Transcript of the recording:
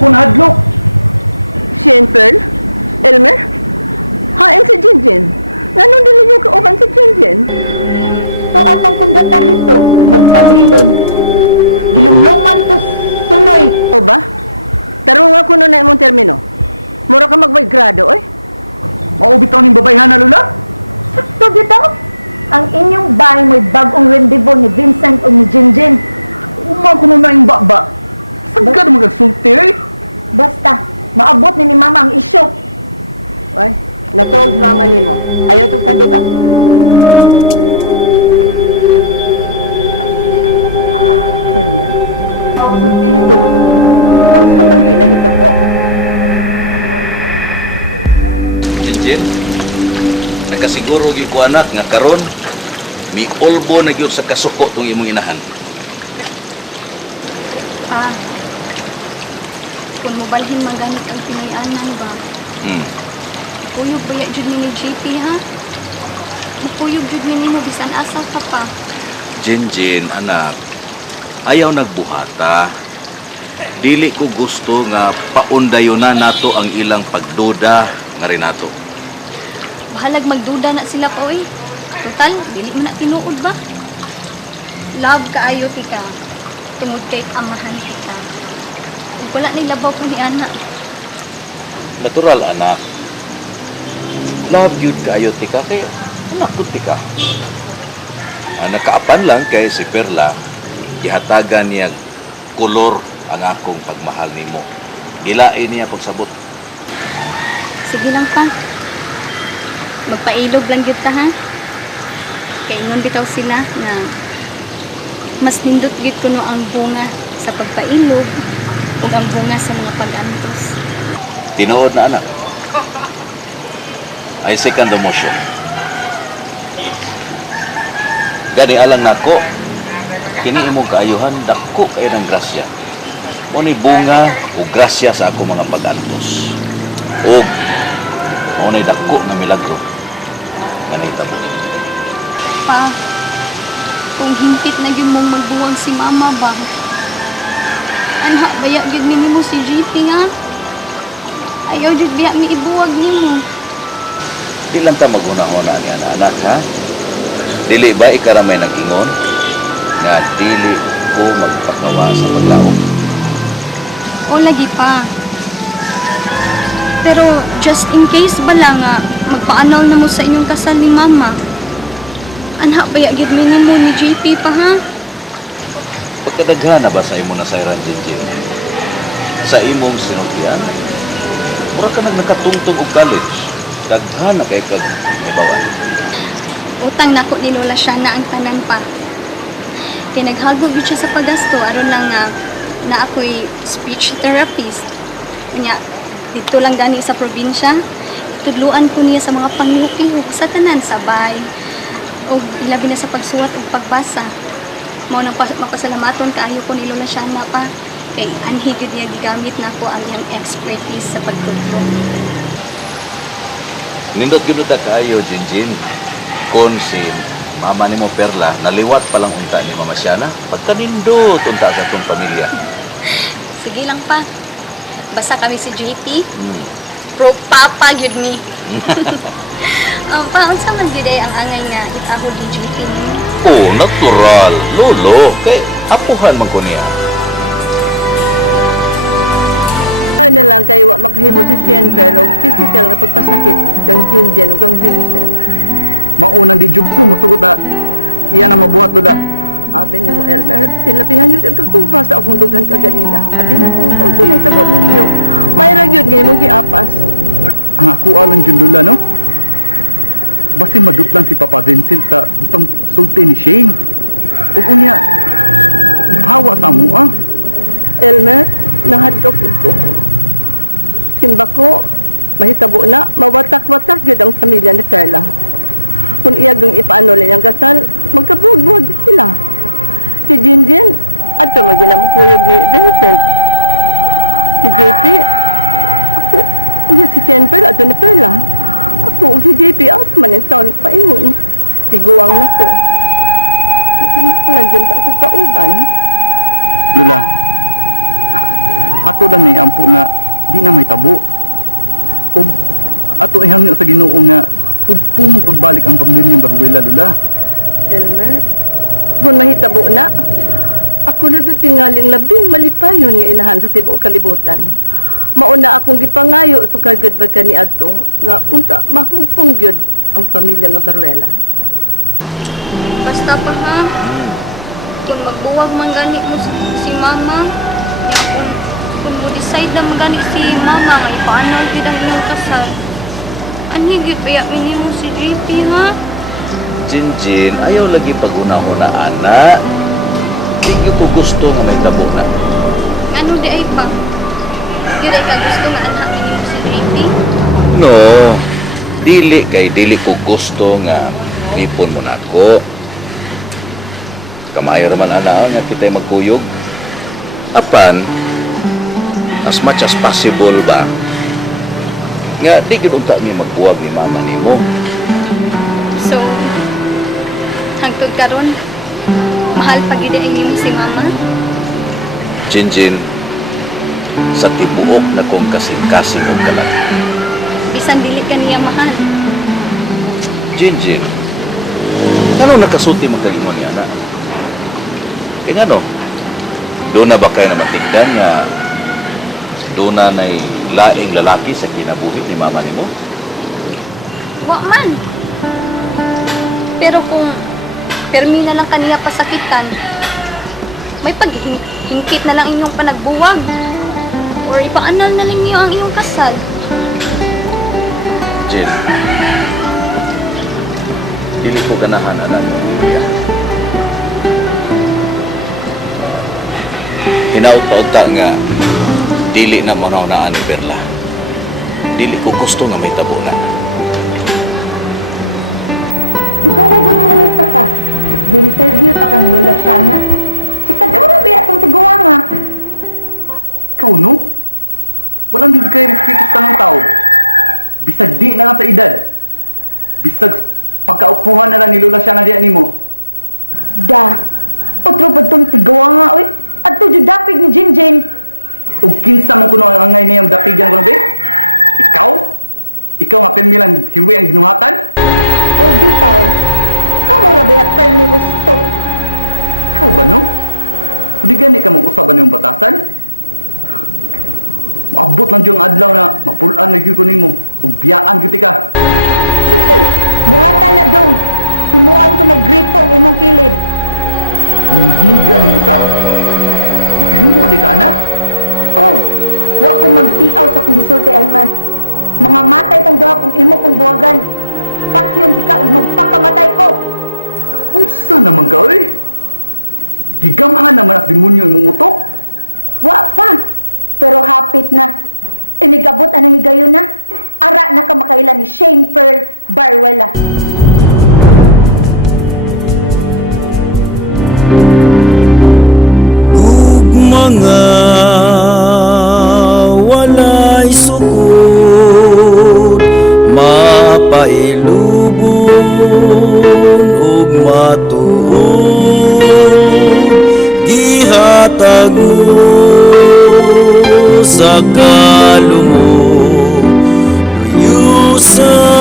Ako nahadlok. Shane Pearl? Elmer? Hain si Jinjin. Nganong dili niyo kauban si Jinjin? Kung atong kundatan nito, magpabilin. Gilumluman to sunoy. O ba? Tarong ako na imong termino. Mura ka magbaygrado, oy. Maubitaw ning babayhan na lula. Sakto bitaw. Ang inyong bahay mo'y bagong rendibo ni Vincent o ni Jinjin. Uma ko na yung baba. Saan ka na magagsulti eh? Basta, maabot ni Mama ang isyo. Oy, natuog si mama nimo. Ayaw tog tanduga. Elmer? Ako sultihin ko. Kung sa mga ginahita po. Jinjin, nakasiguro gyud ko anak nga karon miulbo na gyud sa kasuko tong imong inahan. Kung mobalhin maganit ang pinayanan ba? Puyog baya jud ni JP ha? Puyog jud ni mo bisan asa ka pa. Jinjin, anak, ayaw nagbuhata. Dili ko gusto nga paundayonan nato ang ilang pagduda nga rin nato. Bahalag magduda na sila pa oy. Total, dili man na tinuod ba? Love kaayo tika. Tungod kay amahan kita. Ug wala ni labaw ko ni ana. Natural, anak. Love yun kayo, tika. Kaya anak ko, tika. Nakaapan lang kay si Perla, ihatagan niya kolor ang akong pagmahal nimo. Gilain niya pagsabot. Sige lang pa. Magpailog lang gyud ta ha. Kay ingon bitaw sila na mas nindot gyud kuno ang bunga sa pagpailog ug ang bunga sa mga pag-antos. Tinuod na, anak. I second the motion. Gani alang nako, kini imong kaayuhan dako kayo ng grasya. Mo ni bunga o grasya sa ako mga pag-antos. O mo ni dako na milagro. Ganay tabo. Pa, kung hingpit na gyud mong magbuwang si mama ba? Anha baya gyud minimo si JP nga? Ayaw jud biya mi ibuwag nimo. Di lang ta maghuna-huna ni anak, ha? Dili ba ikaramay nag-ingon nga dili ko magpakawa sa paglaom? O lagi pa. Pero just in case ba lang nga magpaanaw na mo sa inyong kasal ni mama? Anha baya gyud minimo ni JP pa ha? Pagkadaghan na ba sa imo na sayran, Jinjin? Sa imong sinultian? Mura ka nakatungtong og college. Daghan na kay kag ibawan. Utang nako ni Lola siya na ang tanan pa. Kaya naghagog yun siya sa paggasto aron lang nga na ako'y speech therapist. Kanya, dito lang gani sa probinsya, tudluan ko niya sa mga panglihok-lihok sa tanan, sabay. O ilabi na sa pagsuwat o pagbasa. Mao nang mapasalamaton kaayo ko ni Lola siya na pa. Kay anhi gyud niya gigamit nako ang iyang expertise sa pagtudlo. Nindot gyud ta kaayo, Jinjin. Kon si mama nimo Perla naliwat pa lang unta ni Mama Siana, pagkanindot unta sa tong pamilya. Sige lang pa. Basta kami si JP. Pro papa gyud ni. Pa, unsa man gyud ay ang angay nga itahod ni JP? Oh, natural. Lolo, kay apuhan man ko niya. Ano lang kay wa makahimo si Shane Pearl og physical na pagpasakit kang Jinjin o kang Vincent. Maunang di jug ko musugot na iya na mabuhat lula. Abi ni mo Elmer, tilapihan yun ang kagkuba sa akong dughan kaganina. Abi na kung unsa na itabot ninyo. May ragyod ngayon mong giapas. Ang ako alang dyan lula, no? Basi maduplan si Papa Vincent sa ipang sulti ni Shane. Ug unya, hawa sa mua. Elmer, nahatok ito. Simba ko, mahitabo na, mawatak-watak yun ang pamilya ni Perla. Kung iyagang ipaano lang ang kasal, magkabuwag-buwag sila. Si Jinjin, ato maginamukuyog ni Vincent. Si JP, ako, si Shane Pearl, ato ni Perla. Ako, si JP, asa man yung taon paingon. Tiguang na ko. Ipinahalan dyan ako kauban. Lula, ato lang na ampo nga di na may tabo. Ug ato ihangyo sa Ginoo nga hugpong pagbalik ang pamilyang Baruela, Lula. Elmer, kung mahitabo na, ako na tingaling labing malipayon nga inahan sa tibuok kalibutan. Mauna akong gipangayo sa kagad ba ka ni Adto nga unta mahugpong gyud ang pamilya nga Baruela. Basta pa ha, kung magbuwag man gani mo si mama, ya kung mo decide na magani si mama nga ipaanaw gid ang inyong kasal. Ani gid baya minimo si JP ha? Jinjin, ayaw lagi pag-una-una, anak. Hindi ko gusto nga may tabo na. Ano di ay pa? Yun ay ka gusto nga anak minimo si JP? No, dili ko gusto nga ipon mo na ako. Kamayo raman ana nga kita'y magkuyog. Apan, as much as possible ba, nga di gid unta mi magbuwag ni mama nimo. So, hangtod karon, mahal pag ida ang si mama? Jinjin, sa tibuok na kong kasing-kasing og kalag. Bisan dili ka niya mahal. Jinjin, ano nakasulti man kagingon niya na? E nga no, doon na ba kayo na matigdan nga doon na na'y laing lalaki sa kinabuhi ni mama nimo? Wa man. Pero kung permi na lang kaniya pasakitan, may paghingkit na lang inyong panagbuwag. Or ipaanal na lang niyo ang iyong kasal. Jin, dili ko ganahan anak niya. Hinaut-pauta nga dili na manaunaan ni Perla. Dili ko gusto nga may tabo na. Dugang na guna nga nita ka. Gi-interview pa kang Lola Shana. Chika daw na ba atong tiguwa nga? Ikaw, no? Walang gid kay respeto sa tanang tao. Bisag di na lang sa edad. Bisag pagkaupuhan na lang ni Lola siya na diyan nimo. Da, otro ba itong tiguwa nga, uy? At to jud dapig ni Jinjin. Ug kinsa man kuno ang angay niyang dapigan ko be? Ikaw? Ikaw nga pemilang hiwi ang ginuhatan? O bitaw, kamo ra ba permi gusto? Ikaw ba, no? Hindi gani ka mag-usaban yung batasan? Maabot lang yung adlaw na mapulaan lagi ko nimo. Ug biyaan gyud ka. Sige, buhatan na dong. Himuan ko nag-gripo ang imong kilid. Hihiga nimo sa? Makahimo di ka na? Oh, wa ko magtiaw sa kong gisulti, Elmer. Mga matay tang duha kong imo kong buwagan. Patyon di ka ug magpakamatay ko. Unsa naman ka, eh? Gigamhan naman as demonyo imong utok? Wa pa. Pero hapit na. Inigabot ang higayon na. Ara na kamakailan ni Shane Pearl Baruela. Mga walay sukod, mapailubon ug matuod, gihatag mo sa kalumog, luyo sa